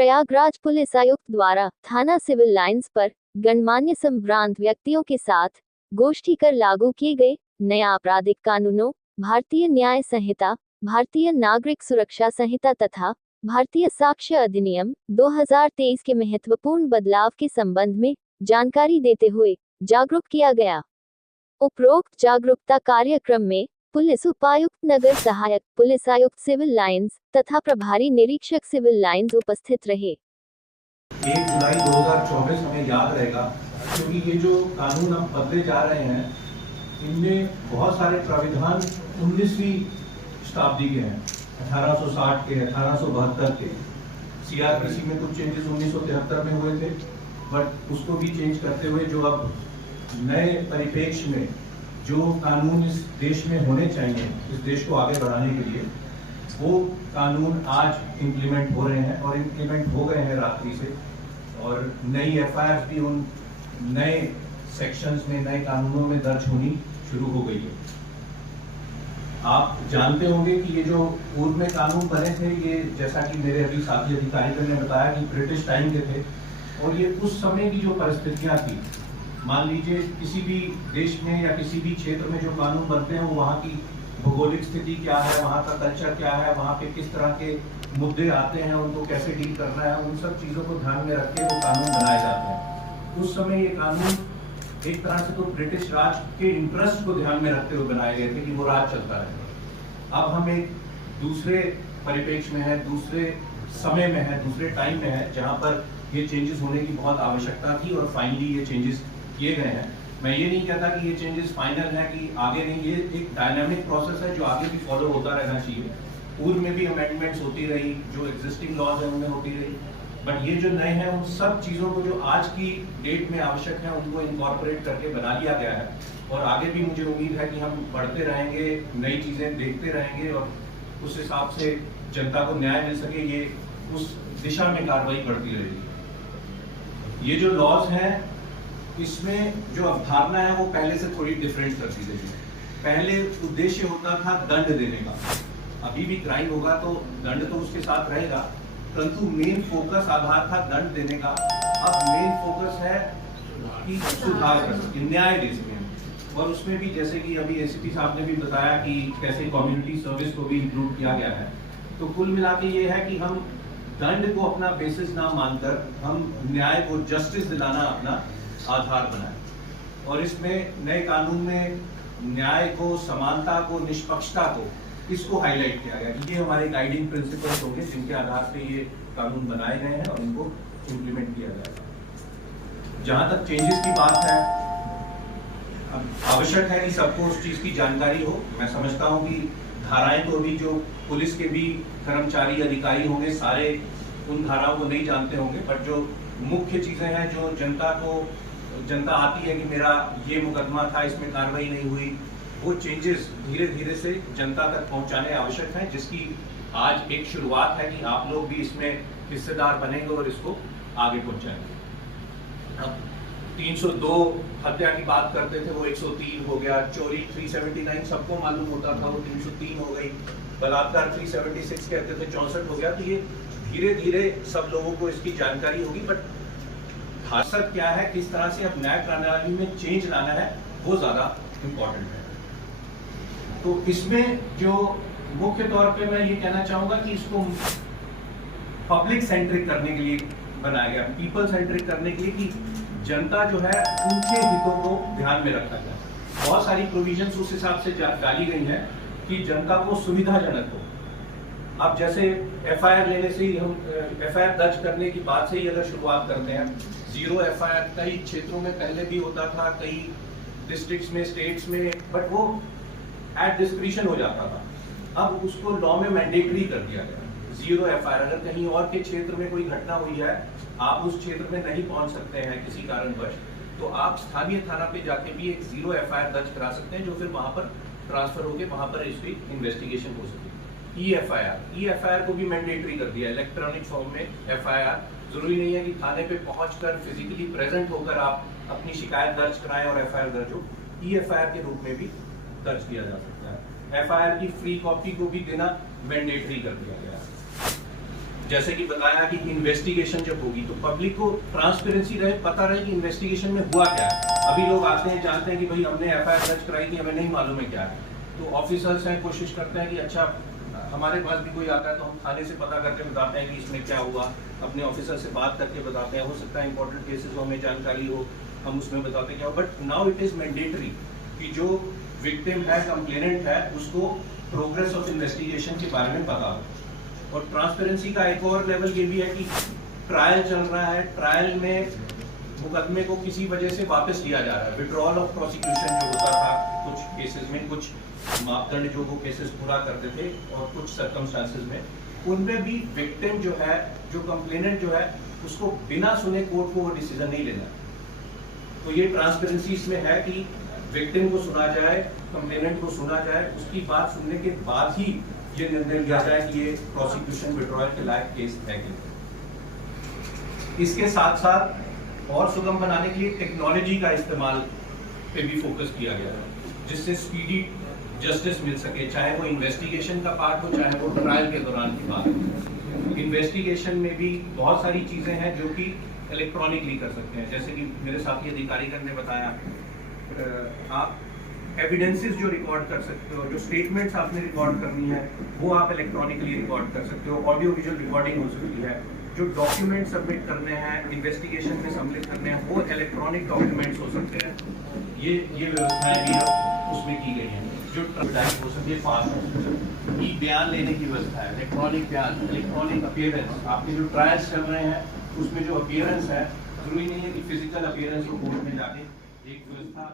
Prayagraj police आयुक्त द्वारा थाना सिविल लाइंस पर गणमान्य संभ्रांत व्यक्तियों के साथ गोष्ठी कर लागू किए गए नए आपराधिक कानूनों, भारतीय न्याय संहिता, भारतीय नागरिक सुरक्षा संहिता तथा भारतीय साक्ष्य अधिनियम 2023 के महत्वपूर्ण बदलाव के संबंध में जानकारी देते हुए जागरूक किया गया। उपरोक्त जागरूकता कार्यक्रम में पुलिस उपायुक्त, नगर सहायक पुलिस आयुक्त सिविल लाइंस तथा प्रभारी निरीक्षक सिविल लाइंस उपस्थित रहे। 1 जुलाई 2024 हमें याद रहेगा, क्योंकि ये जो कानून हम बदले जा रहे हैं इनमें बहुत सारे प्राविधान 19वीं शताब्दी के हैं, 1860 के, 1872 के। सीआरपीसी में कुछ चेंजेस 1973 में हुए थे, बट उसको भी चेंज करते हुए जो अब नए परिप्रेक्ष्य में जो कानून इस देश में होने चाहिए, इस देश को आगे बढ़ाने के लिए, वो कानून आज इम्प्लीमेंट हो रहे हैं और इम्प्लीमेंट हो गए हैं रात्रि से। और नई एफआईआर भी उन नए सेक्शंस में, नए कानूनों में दर्ज होनी शुरू हो गई है। आप जानते होंगे कि ये जो पूर्व में कानून बने थे, ये जैसा कि मेरे अभी साथी अधिकारी ने बताया कि ब्रिटिश टाइम के थे, और ये उस समय की जो परिस्थितियां थी, मान लीजिए किसी भी देश में या किसी भी क्षेत्र में जो कानून बनते हैं वो वहाँ की भौगोलिक स्थिति क्या है, वहाँ का कल्चर क्या है, वहाँ पे किस तरह के मुद्दे आते हैं, उनको कैसे डील करना है, उन सब चीज़ों को ध्यान में रख के वो कानून बनाए जाते हैं। उस समय ये कानून एक तरह से तो ब्रिटिश राज के इंटरेस्ट को ध्यान में रखते हुए बनाए गए थे कि वो राज चलता रहे। अब हम एक दूसरे परिप्रेक्ष्य में है, दूसरे समय में है, दूसरे टाइम में है, जहाँ पर ये चेंजेस होने की बहुत आवश्यकता थी और फाइनली ये चेंजेस किए गए हैं। मैं ये नहीं कहता कि ये चेंजेस फाइनल है कि आगे नहीं, ये एक डायनामिक प्रोसेस है जो आगे भी फॉलो होता रहना चाहिए। पूर्व में भी अमेंडमेंट्स होती रही, जो एग्जिस्टिंग लॉज है उनमें होती रही, बट ये जो नए हैं उन सब चीज़ों को जो आज की डेट में आवश्यक है उनको इनकॉर्पोरेट करके बना लिया गया है। और आगे भी मुझे उम्मीद है कि हम बढ़ते रहेंगे, नई चीज़ें देखते रहेंगे और उस हिसाब से जनता को न्याय मिल सके, ये उस दिशा में कार्रवाई बढ़ती रहेगी। ये जो लॉज हैं इसमें जो अवधारणा है वो पहले से थोड़ी डिफरेंट कर दी गई है। पहले उद्देश्य होता था दंड देने का, अभी भी क्राइम होगा तो दंड तो उसके साथ रहेगा, परंतु मेन फोकस आधार था दंड देने का। अब मेन फोकस है कि सुधार कर सके, न्याय दे सके। और उसमें भी जैसे कि अभी एसीपी साहब ने भी बताया कि कैसे कम्युनिटी सर्विस को भी इंक्लूड किया गया है। तो कुल मिला के ये है कि हम दंड को अपना बेसिस ना मानकर हम न्याय को, जस्टिस दिलाना अपना आधार बनाए। और इसमें नए कानून में न्याय को, समानता को, निष्पक्षता को, इसको हाईलाइट किया गया कि ये हमारे गाइडिंग प्रिंसिपल्स होंगे जिनके आधार पे ये कानून बनाए गए हैं और इनको इम्प्लीमेंट किया जाएगा। जहां तक चेंजेस की बात है, अब आवश्यक है कि सबको उस चीज की जानकारी हो। मैं समझता हूं कि धाराएं तो अभी जो पुलिस के भी कर्मचारी, अधिकारी होंगे, सारे उन धाराओं को नहीं जानते होंगे, बट जो मुख्य चीजें हैं जो जनता आती है कि मेरा ये मुकदमा था, इसमें कार्रवाई नहीं हुई, वो चेंजेस धीरे धीरे से जनता तक पहुंचाने आवश्यक हैं, जिसकी आज एक शुरुआत है कि आप लोग भी इसमें हिस्सेदार बनेंगे और इसको आगे पहुंचाएंगे। अब 302 हत्या की बात करते थे, वो 103 हो गया, चोरी 379 सबको मालूम होता था, वो 303 हो गई, बलात्कार 376 कहते थे, 64 हो गया। तो ये धीरे धीरे सब लोगों को इसकी जानकारी होगी, बट खासत क्या है, किस तरह से अब न्याय प्रणाली में चेंज लाना है, वो ज्यादा इम्पोर्टेंट है। तो इसमें जो मुख्य तौर पे मैं ये कहना चाहूंगा कि इसको पब्लिक सेंट्रिक करने के लिए बनाया गया, पीपल सेंट्रिक करने के लिए, कि जनता जो है उनके हितों को ध्यान में रखा जाए। बहुत सारी प्रोविजंस उस हिसाब से डाली गई हैं कि जनता को सुविधाजनक हो। अब जैसे एफआईआर लेने से ही, हम एफआईआर दर्ज करने की बात से ही अगर शुरुआत करते हैं, 0 एफआईआर कई क्षेत्रों में पहले भी होता था, कई डिस्ट्रिक्ट्स में, स्टेट्स में, बट वो एट डिस्क्रिशन हो जाता था। अब उसको लॉ में मैंडेटरी कर दिया गया, 0 एफआईआर। अगर कहीं और के क्षेत्र में कोई घटना हुई है, आप उस क्षेत्र में नहीं पहुंच सकते हैं किसी कारणवश, तो आप स्थानीय थाना पे जाके भी एक 0 एफआईआर दर्ज करा सकते हैं, जो फिर वहां पर ट्रांसफर होकर वहां पर इसकी इन्वेस्टिगेशन हो सके। ई एफआईआर को भी मैंडेटरी कर दिया, इलेक्ट्रॉनिक फॉर्म में एफआईआर। जरूरी नहीं है कि थाने पे पहुंचकर फिजिकली प्रेजेंट होकर आप अपनी शिकायत दर्ज कराएं और एफआईआर दर्ज हो, ई एफआईआर के रूप में भी दर्ज किया जा सकता है। एफआईआर की फ्री कॉपी को भी देना मैंडेटरी कर दिया गया है। जैसे कि बताया कि इन्वेस्टिगेशन जब होगी तो पब्लिक को ट्रांसपेरेंसी रहे, पता रहे कि इन्वेस्टिगेशन में हुआ क्या है। अभी लोग आते हैं, जानते हैं कि भाई हमने एफआईआर दर्ज कराई थी, हमें नहीं मालूम है क्या है। तो ऑफिसर्स हैं, कोशिश करते हैं कि अच्छा हमारे पास भी कोई आता है तो हम थाने से पता करके बताते हैं कि इसमें क्या हुआ, अपने ऑफिसर से बात करके बताते हैं। हो सकता है इंपॉर्टेंट केसेस हो, हमें जानकारी हो, हम उसमें बताते क्या हो। But now it is mandatory कि जो विक्टिम है, कंप्लेनेंट है, उसको प्रोग्रेस ऑफ इन्वेस्टिगेशन के बारे में पता हो। और ट्रांसपेरेंसी का एक और लेवल ये भी है कि ट्रायल चल रहा है, ट्रायल में मुकदमे को किसी वजह से वापस लिया जा रहा है। विड्रॉल ऑफ प्रोसिक्यूशन जो होता था कुछ केसेस में, कुछ मापदंड जो वो केसेस पूरा करते थे और कुछ सर्कमस्टांसेस में, उनमें भी विक्टिम जो है, जो कंप्लेनेंट जो है, उसको बिना सुने कोर्ट को वो डिसीजन नहीं लेना। तो ये ट्रांसपेरेंसी इसमें है कि विक्टिम को सुना जाए, कंप्लेनेंट को सुना जाए, उसकी बात सुनने के बाद ही ये निर्णय लिया जाए कि ये प्रोसिक्यूशन विड्रॉयल के लायक केस है कि नहीं। इसके साथ साथ और सुगम बनाने के लिए टेक्नोलॉजी का इस्तेमाल पे भी फोकस किया गया है, जिससे स्पीडी जस्टिस मिल सके, चाहे वो इन्वेस्टिगेशन का पार्ट हो, चाहे वो ट्रायल के दौरान की बात हो। इन्वेस्टिगेशन में भी बहुत सारी चीजें हैं जो कि इलेक्ट्रॉनिकली कर सकते हैं। जैसे कि मेरे साथी अधिकारीगण ने बताया, आप एविडेंसेस जो रिकॉर्ड कर सकते हो, जो स्टेटमेंट्स आपने रिकॉर्ड करनी है वो आप इलेक्ट्रॉनिकली रिकॉर्ड कर सकते हो। ऑडियो विजुअल रिकॉर्डिंग हो सकती है। जो डॉक्यूमेंट सबमिट करने हैं, इन्वेस्टिगेशन में सबमिट करने हैं, वो इलेक्ट्रॉनिक डॉक्यूमेंट्स हो सकते हैं। ये व्यवस्थाएं भी उसमें की गई हैं। जो हो सकती है फास्ट ई बयान लेने की व्यवस्था है, इलेक्ट्रॉनिक बयान, इलेक्ट्रॉनिक अपीयरेंस। आपके जो ट्रायल्स चल रहे हैं उसमें जो अपीयरेंस है, जरूरी नहीं है कि फिजिकल अपीयरेंस को कोर्ट में जाके एक व्यवस्था